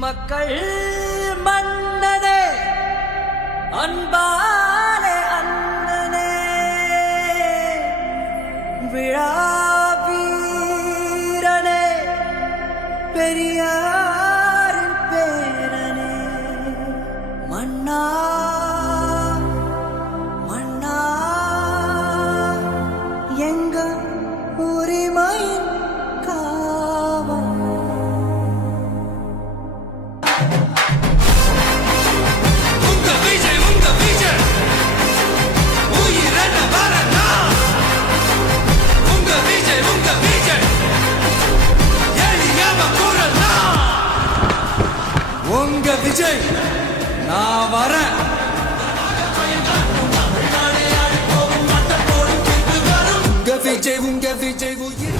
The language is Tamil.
மக்கள் மன்னனே அன்பாலே அண்ணனே விழாவீரனே பெரியாரின் பேரனே மன்னா மன்னா எங்க உரிமையின் காவல் உங்க விஜய் நான் வரேன். உங்க விஜய் உயிர்